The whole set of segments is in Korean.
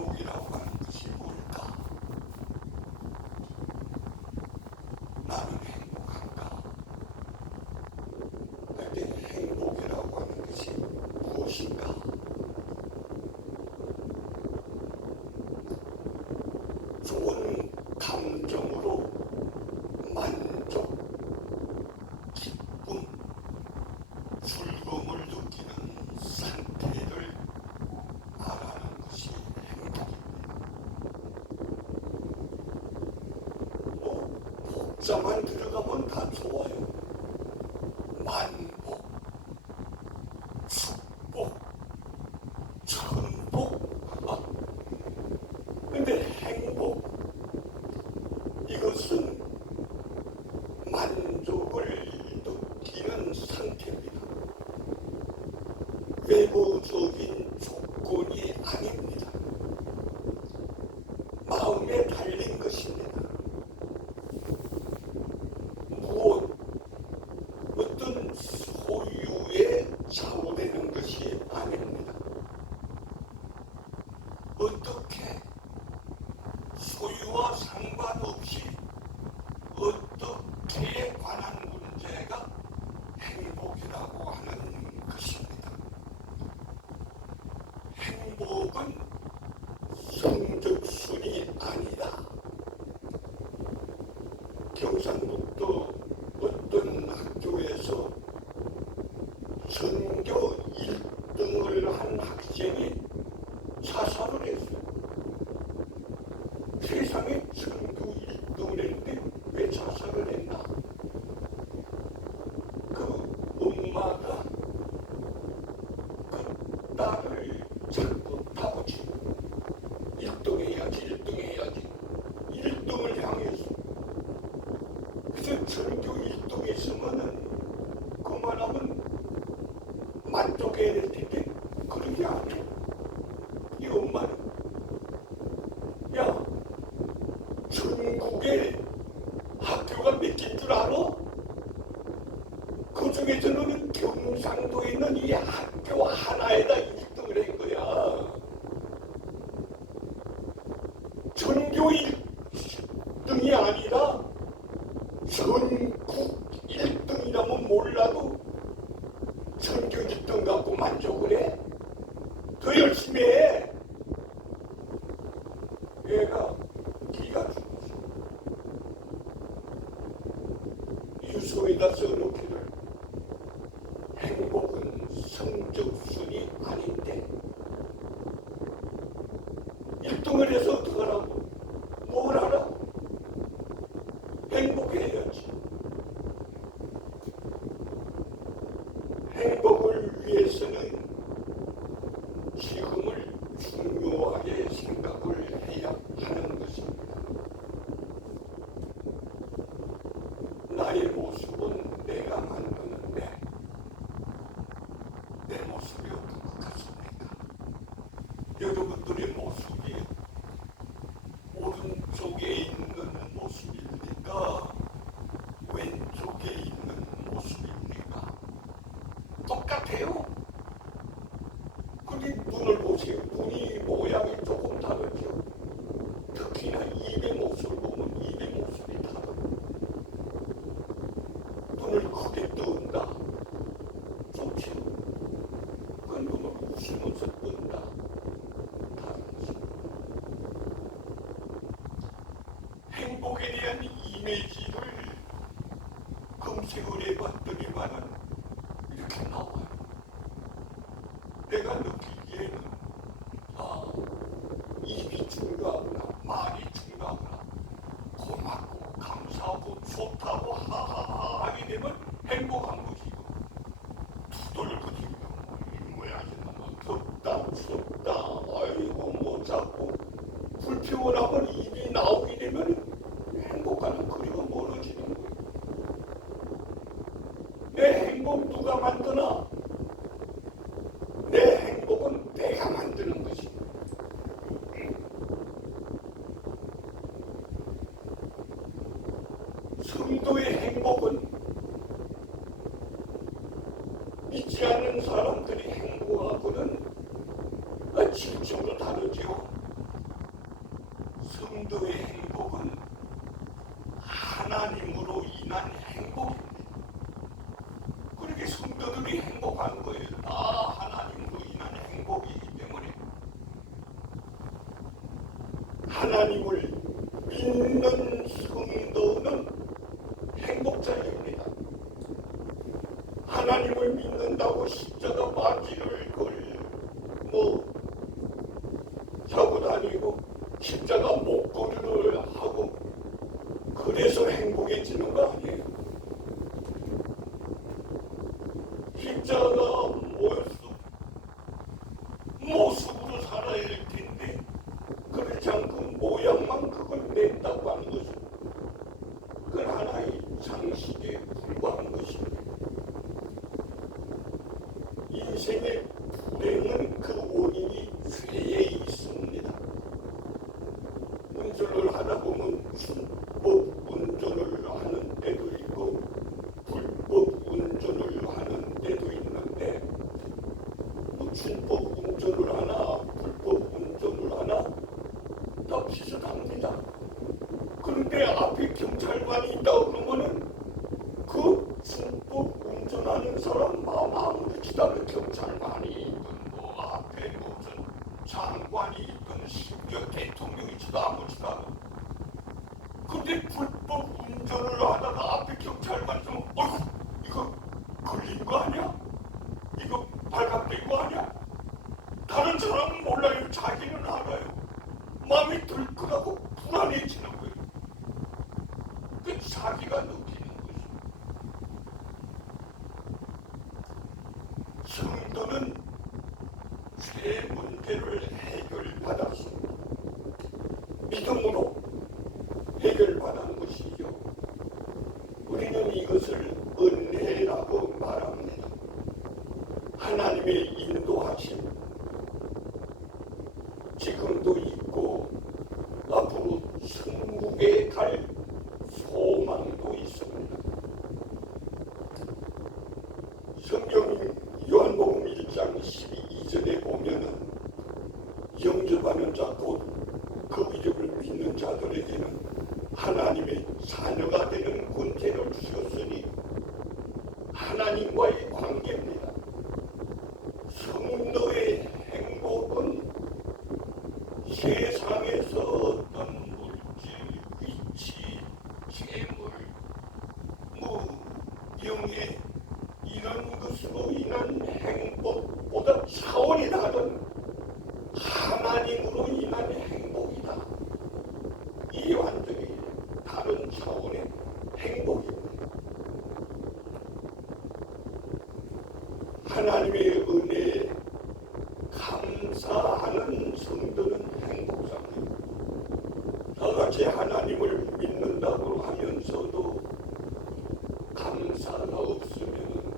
행복이라고 하는 것이 뭘까? 나는 행복한가? 근데 행복이라고 하는 것이 무엇인가? 좋은 감정으로 만족, 기쁨, 즐거움을 느끼는 상태를 말하는 것이 행복입니다. 복자만 들어가면 다 좋아요. 만복, 축복, 천복. 근데 행복, 이것은 만족을 느끼는 상태입니다. 외부적인 조건이 아닙니다. 마음에 달린 것입니다. 무엇, 어떤 소유에 좌우되는 것이 아닙니다. 어떻게 소유와 상관없이 어떻게에 관한 문제가 행복이라고 하는 것입니다. 행복은 성적순이 아니다. 경상북도 어떤 학교에서 전교 1등을 한 학생이 자살을 했어요. 세상에 전교 1등을 했는데 왜 자살을 했나? 그 엄마가 그 딸을 자꾸 다그치고 1등 해야지, 1등 해야지. 1등을 향해서. 그래서 전교 1등 있으면은 그만하면 만족해야 될 텐데 그러지 않아. 이 엄마는 야, 전국에 학교가 몇 개인 줄 알아? 그 중에서 너는 경상도에 있는 이 학교 하나에다 1등을 한 거야. 전교 1등이 아니라 전국 1등이라면 몰라도 전교 1등 갖고 만족을 해? 더 열심히 해. 얘가 기가 죽었어. 유서에다 써놓기를 행복은 성적순이 아닌데 1등을 해서 어떡하라고? 뭘 하라고? 행복해야지. 행복을 위해서는 지금을 중요하게 생각을 해야 하는 것입니다. 나의 모습은 내가 만드는데 내 모습이 어떤 것 같습니까? 여러분들의 모습이 오른쪽에 있는 모습입니까? 왼쪽에 있는 모습입니까? 똑같아요. 근데 눈을 보세요. 눈이 모양이 조금 다르죠. 특히나 입의 모습을 보면 입의 모습이 다르고 눈을 크게 뜬다. 좋죠. 그 눈을 웃으면서 뜬다. 다르지. 행복에 대한 이미지를 검색을 해봤더니만은 이렇게 나와요. 내가 느끼기에는 입이 중요하구나, 말이 중요하구나, 고맙고 감사하고 좋다고 하하하 하게 되면 행복한 것이고 두들거리고 이 모양이나 뭐 덥다 춥다 아이고 뭐 자꾸 불평을 하면 입이 나오게 되면 행복하는 거리가 멀어지는 거예요. 내 행복 누가 만드나? 내 행복은 내가 만드는 것입니다. 성도의 행복은 믿지 않는 사람들이 행복하고는 질적으로 다르죠. 하나님을 믿는 성도는 행복자입니다. 하나님을 믿는다고 십자가 바지를 차고 다니고 십자가 목걸이를 하고 그래서 행복해지는 거 아니에요. 십자가 모습으로 살아야 할 텐데 그렇지 않고 모양만 그걸 낸다고 하는 것은 그건 하나의 장식에 불과한 것입니다. 인생의 불행은 그 원인이 죄에 있습니다. 운전을 하다 보면 불법 운전을 하는 때도 있고 불법 운전을 하는 때도 있는데 불법 운전을 하나 불법 운전을 하나 다 비슷합니다. 그런데 앞에 경찰관이 있다 그러면은 그 불법 운전하는 사람 마음 아무렇지도 않은 경찰관이 있든 앞에 무슨 장관이 있든 심지어 대통령이지도 아무렇지도 않아. 근데 불법 운전을 하다가 앞에 경찰관이 좀 어이구 이거 걸린 거 아니야? 이거 발각된 거 아니야? 다른 사람은 몰라요. 자기는 알아요. 마음이 들끓하고 불안해지는 거예요. 그 자기가 느끼는 거죠. 성도는 죄 문제를 해결받았습니다. 믿음으로 해결받은 것이죠. 우리는 이것을 은혜라고 말합니다. 하나님의 인도하심 지금도 있고 앞으로 천국에 갈 소망도 있습니다. 성경 요한복음 1장 12절에 보면은 영접하는 자 곧 그 이름을 믿는 자들에게는 하나님의 자녀가 되는 권세를 주셨으니 하나님과의 관계입니다. 성도의 행복은 세상에서 어떤 물질, 위치, 재물, 명예 이런 것으로 인한 행복보다 차원이 다른 하나님으로 인한 행복이다. 이 완전히 다른 차원의 행복입니다. 하나님의 은혜에 감사하는 성도는 행복자입니다. 다같이 하나님을 믿는다고 하면서도 감사가 없으면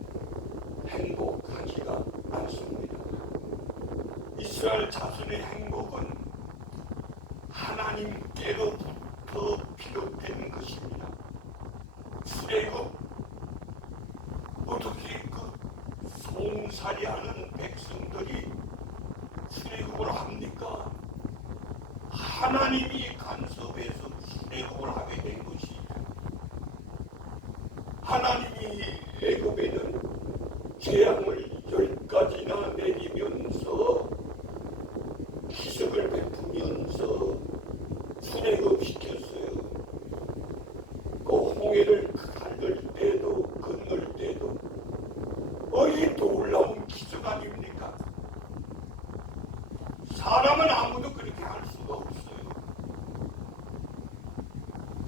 행복하지가 않습니다. 이스라엘 자손의 행복은 하나님께로부터 비롯된 것입니다. 출애굽 어떻게 그 송사리하는 백성들이 출애굽을 합니까? 하나님이 간섭해서 출애굽을 하게 된 것이죠. 하나님이 애굽에는 재앙을 10가지나 내리면서 기적을 베푸면서 출애굽시켰어요. 그 홍해를 갈릴 때도 건널 때도 이 놀라운 기적 아닙니까? 사람은 아무도 그렇게 할 수가 없어요.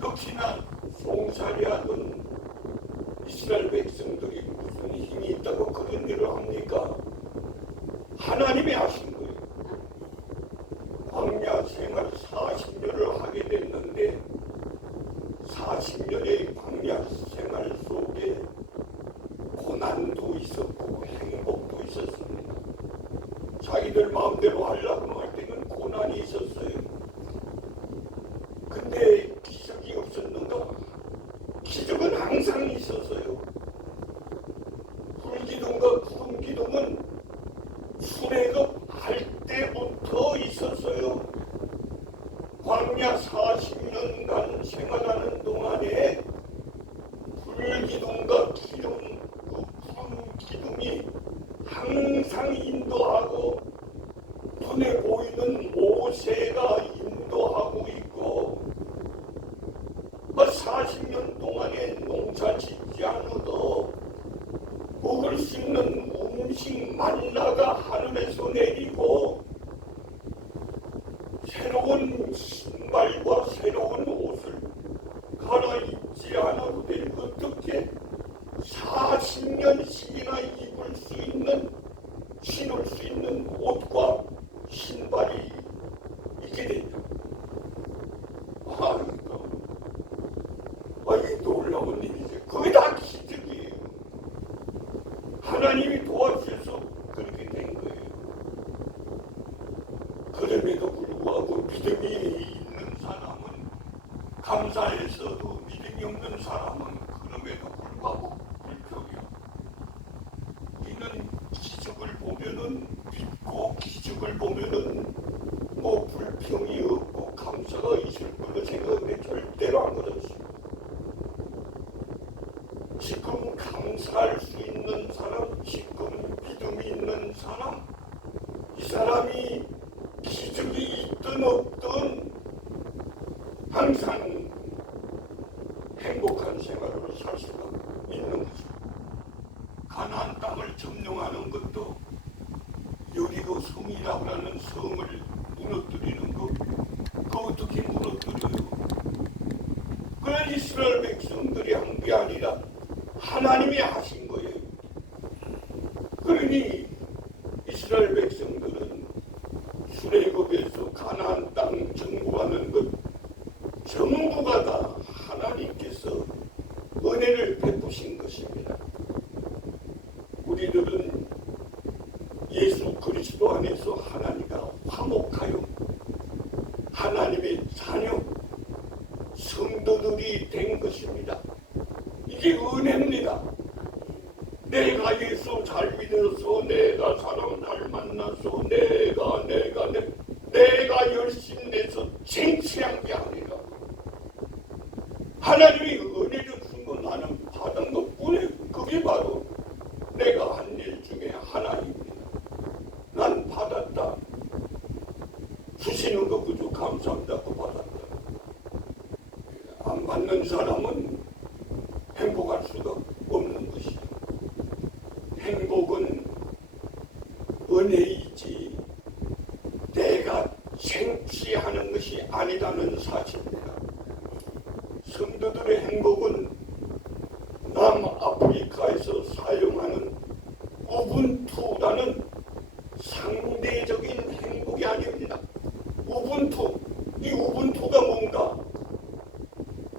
역시나 송사리하던 이스라엘 백성들이 무슨 힘이 있다고 그런 일을 합니까? 하나님이 하신 거예요. 광야 생활 40년을 하게 됐는데 40년의 광야 생활 속에 고난도 있었고 행복도 있었습니다. 자기들 마음대로 하려고 할 때는 고난이 있었어요. 근데 기적이 없었는가? 기적은 항상 있었어요. 불기둥과 구름기둥은 출애굽할 때부터 있었어요. 광야 40년간 생활하는 동안에 불기둥과 기둥, 구름 기둥이 항상 인도하고 눈에 보이는 모세가 인도하고 새로운 신발과 새로운 옷을 갈아입지 않아도 돼. 어떻게 40년씩이나 입을 수 있는, 신을 수 있는 옷과 신발이 있게 되냐. 이 놀라운 일이지. 그게 다 기적이에요. 하나님이 도와주셔서 그렇게 된 거예요. 그럼에도 불구하고 믿음이 있는 사람은 감사해서도 믿음이 없는 사람은 그럼에도 불구하고 불평이요. 이는 기적을 보면은 믿고 기적을 보면은 뭐 불평이 없고 감사가 있을 걸로 생각하는데 절대로 안 그렇습니다. 지금 감사할 수 있는 사람, 지금 믿음이 있는 사람, 이 사람이 기적이 있든 없든 항상 행복한 생활을 살 수가 있는 거죠. 가나안 땅을 점령하는 것도 여리고 성이라고 하는 성을 무너뜨리는 거, 그거 어떻게 무너뜨려요? 그런 이스라엘 백성들이 한 게 아니라 하나님이 하신 거예요. 그러니 이스라엘 백성들은 출애굽에서 가나안 땅 정복하는 것 전부가 다 하나님께서 은혜를 베푸신 것입니다. 우리들은 예수 그리스도 안에서 하나님과 화목하여 하나님의 자녀 성도들이 된 것입니다. 이게 은혜입니다. 내가 예수 잘 믿어서, 내가 사람 잘 만나서, 내가 열심히 내서 쟁취한 게 아니라 하나님이 은혜를 준 거 나는 받은 것뿐이에요. 그게 바로 내가 한 일 중에 하나입니다. 난 받았다. 주시는 거 그저 감사합니다. 그 받았다. 안 받는 사람은 행복할 수가 없는 것이죠. 행복은 은혜이지 내가 생취하는 것이 아니라는 사실입니다. 성도들의 행복은 남아프리카에서 사용하는 우분투라는 상대적인 행복이 아닙니다. 우분투, 이 우분투가 뭔가?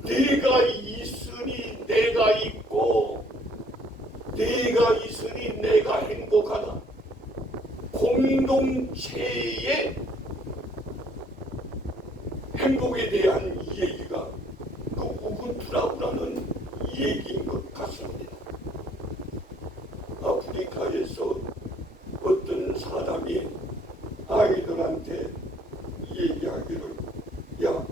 내가 있으니 내가 있고, 내가 있으니 내가 행복하다. 공동체의 행복에 대한 이야기가 그 우분투라고 하는 얘기인 것 같습니다. 아프리카에서 어떤 사람이 아이들한테 얘기하기를, 야,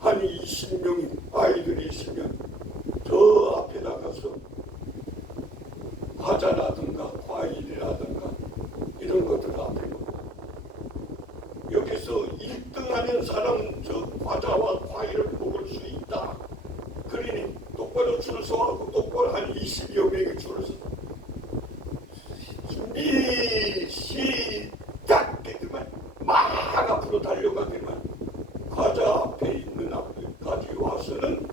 한 20명의 아이들이 있으면 저 앞에 나가서 과자라든가 과일이라든가 이런 것들 앞에 놓고 여기서 1등하는 사람 저 과자와 과일을 먹을 수 있다. 그러니 똑바로 줄 서하고 똑바로 한 20여 명이 줄을 서 준비 시작 했더만 막 앞으로 달려가더만 과자 앞에 있는 앞에까지 와서는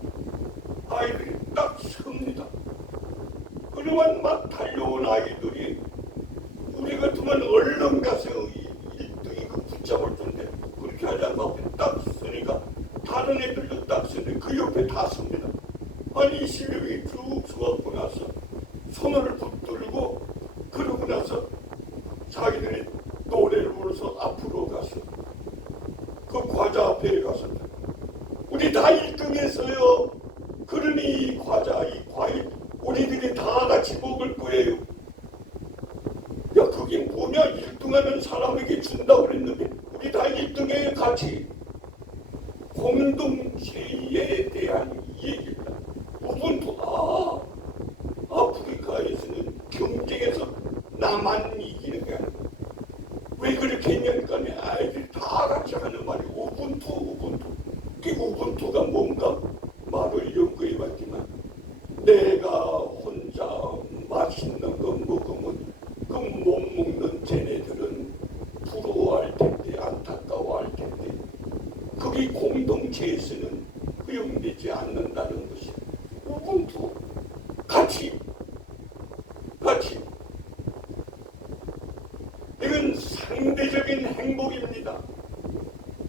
아이들이 딱 섭니다. 그러면 막 달려온 아이들이 우리 같으면 얼른 가서 1등이 그 붙잡을 텐데 그렇게 하지 않고 딱 서니까 다른 애들도 딱 서는데 그 옆에 다 섭니다. 한 20명이 쭉 서갖고 나서 손을 붙들고 그러고 나서 자기들이 노래를 불러서 앞으로 가서 그 과자 앞에 가서 우리 다 1등했어요. 그러니 이 과자, 이 과일 우리들이 다 같이 먹을 거예요. 야, 그게 뭐냐? 1등하는 사람에게 준다고 그랬는데 우리 다 1등에 같이 공동체에 대한 얘기입니다. 우분투, 아프리카에서는 경쟁에서 나만 이기는 게 아니고 왜 그렇게 했냐니까 아이들이 다 같이 하는 말이 우분투. 그 우분투가 뭔가 말을 연구해봤지만 내가 혼자 맛있는 거 먹으면 그 못 먹는 쟤네들은 부러워할 텐데 안타 공동체에서는 허용되지 않는다는 것이 우분투 같이 이건 상대적인 행복입니다.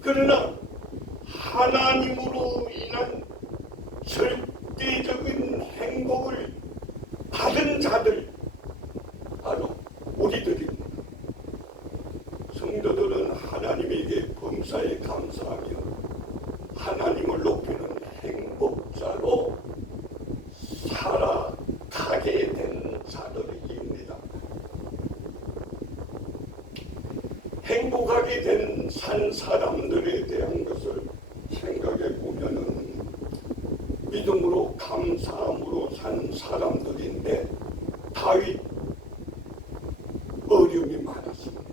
그러나 하나님으로 인한 절대적인 행복을 받은 자들 바로 우리들입니다. 성도들은 하나님에게 범사에 감사하며 하나님을 높이는 행복자로 살아가게 된 자들입니다. 행복하게 된 산 사람들에 대한 것을 생각해 보면은 믿음으로 감사함으로 산 사람들인데 다윗 어려움이 많았습니다.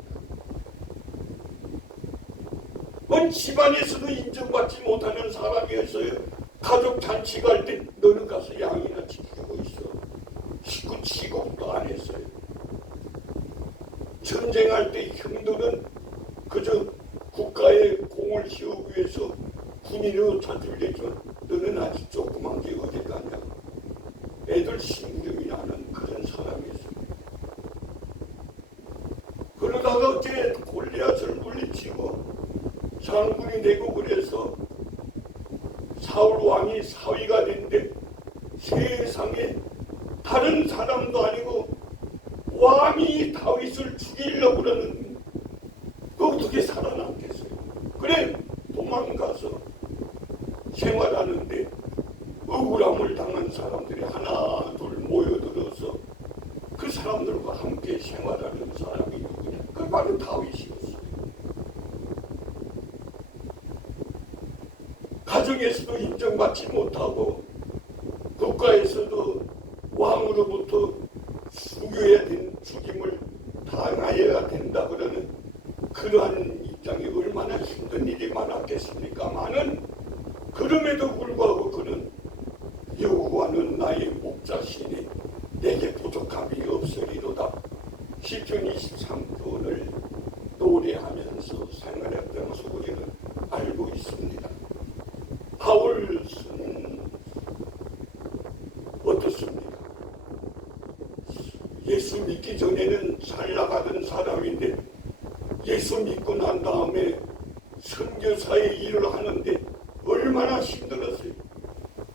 집안에서도 인정받지 못하는 사람이었어요. 가족 잔치 갈 때 너는 가서 양이나 지키고 있어. 식구 취급도 안 했어요. 전쟁할 때 형들은 그저 국가의 공을 세우기 위해서 군인으로 찾으려죠. 너는 아직 조그만 게 어디 가냐. 애들 심정이 나는 그런 사람이었어요. 그러다가 어째 골리앗을 물리치고 장군이 되고 그래서 사울 왕이 사위가 됐는데 세상에 다른 사람도 아니고 왕이 다윗을 죽이려고 그러는 그 어떻게 살아남겠어요? 그래 도망가서 생활하는데 억울함을 당한 사람들이 하나 둘 모여들어서 그 사람들과 함께 생활하는 사람이 누구냐? 그 바로 다윗이었어요. 가정에서도 인정받지 못하고 국가에서도 왕으로부터 죽임을 당하여야 된다 그러는 그러한 입장이 얼마나 힘든 일이 많았겠습니까마는 그럼에도 불구하고 그는 여호와는 나의 목자시니 내게 부족함이 없으리로다. 시편 23편을 노래하면서 생활했던 것을 우리는 알고 있습니다. 바울은 어떻습니까? 예수 믿기 전에는 잘 나가던 사람인데 예수 믿고 난 다음에 선교사의 일을 하는데 얼마나 힘들었어요.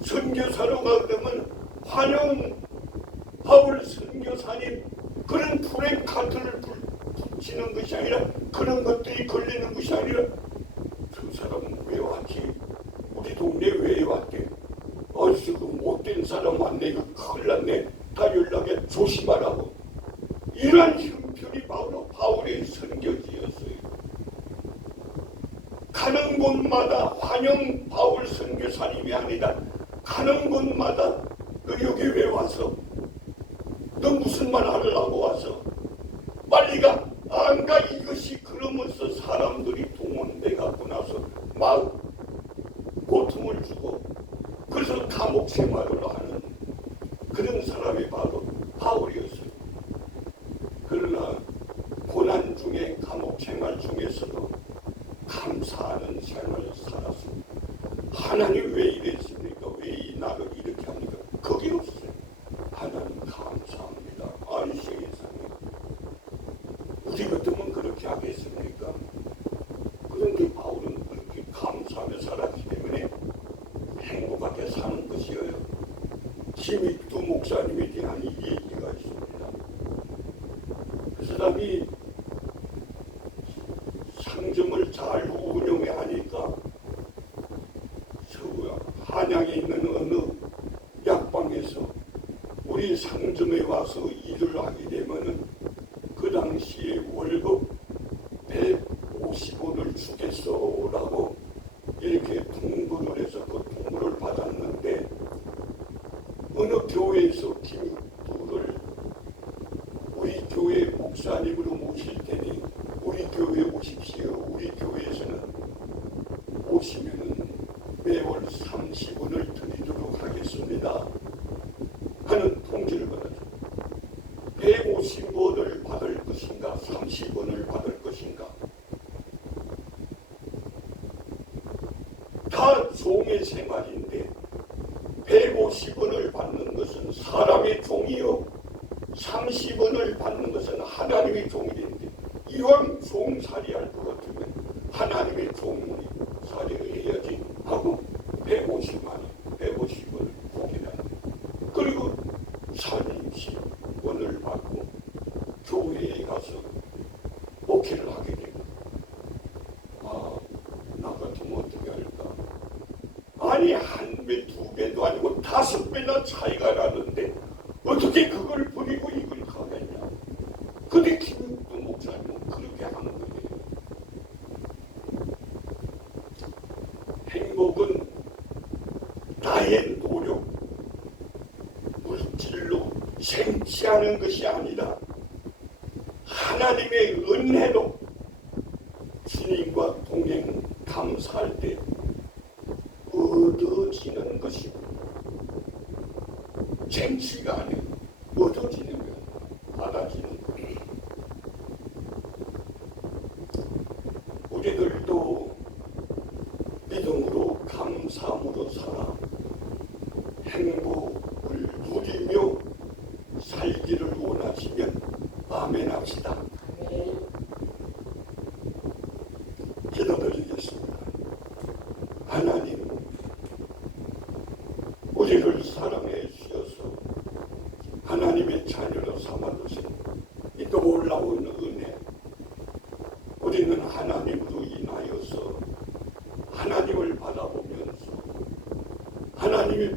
선교사로 가려면 환영 바울 선교사님 그런 프랭카드를 붙이는 것이 아니라 그런 것들이 걸리는 것이 아니라 저 사람은 왜 왔지? 우리 동네에 왜 왔대? 어디서 그 못된 사람 왔네. 이거 큰일 났네. 다 연락해 조심하라고. 이런 형편이 바로 바울의 선교지였어요. 가는 곳마다 환영 바울 선교사님이 아니라 가는 곳마다 너 여기 왜 왔어? 너 무슨 말 하려고 왔어? 빨리 가. 안 가. 이것이 그러면서 사람들이 동원돼 갖고 나서 막 고통을 주고 그래서 감옥 생활을 하는 그런 사람이 바로 바울이었어요. 그러나 고난 중에 감옥 생활 중에서도 감사하는 생활을 살았습니다. 하나님 왜 이랬습니까? 왜 나를 이렇게 합니까? 거기 없어요. 하나님 감사합니다. 아이 세상에 우리 같으면 그렇게 하겠습니까? 그런데 바울은 그렇게 감사하며 살았기 때문에 행복하게 사는 것이에요. 김익두 목사님에 대한 얘기가 있습니다. 그 사람이 상점을 잘 운영해 하니까 한양에 있는 어느 약방에서 우리 상점에 와서 일을 하게 되면은 그 당시에 월급 150원을 주겠소라고 이렇게 통보를 해서 그 통보를 받았는데 어느 교회에서 김익두를 우리 교회 목사님으로 모실 테니 우리 교회에 오십시오. 우리 교회에서는 오시면은 매월 30원을 드리도록 하겠습니다. 하는 통지를 받았죠. 150원을 받을 것인가 30원을 받을 것인가. 다 종의 생활인데 150원을 받는 것은 사람의 종이요 30원을 받는 것은 하나님의 종이 되는데 이왕 종살이 할 것 같으면 하나님의 종살이 해야지 하고 150원을 공개하는 그리고 30원을 받고 교회에 가서 목회를 하게 됩니다. 나 같으면 어떻게 할까? 아니 한 배, 두 배도 아니고 5배나 차이가 나는데 어떻게 그걸 버리고 이걸 가겠냐? 근데 김육도 목사님은 그렇게 하는 거예요. 행복은 나의 노력, 물질로 생취하는 것이 아니라 하나님의 은혜로 주님과 동행 감사할 때 얻어지는 것이고 쟁취가 아니고 얻어지는 거예요. 받아지는 거예요. 우리들도 믿음으로 감사함으로 살아 행복을 누리며 살기를 원하시면 아멘 합시다. 기도드리겠습니다. 하나님, 우리를 사랑해 주셔서 하나님의 자녀로 삼아주신 이 놀라운 은혜, 우리는 하나님으로 인하여서 하나님을 바라보면서 하나님이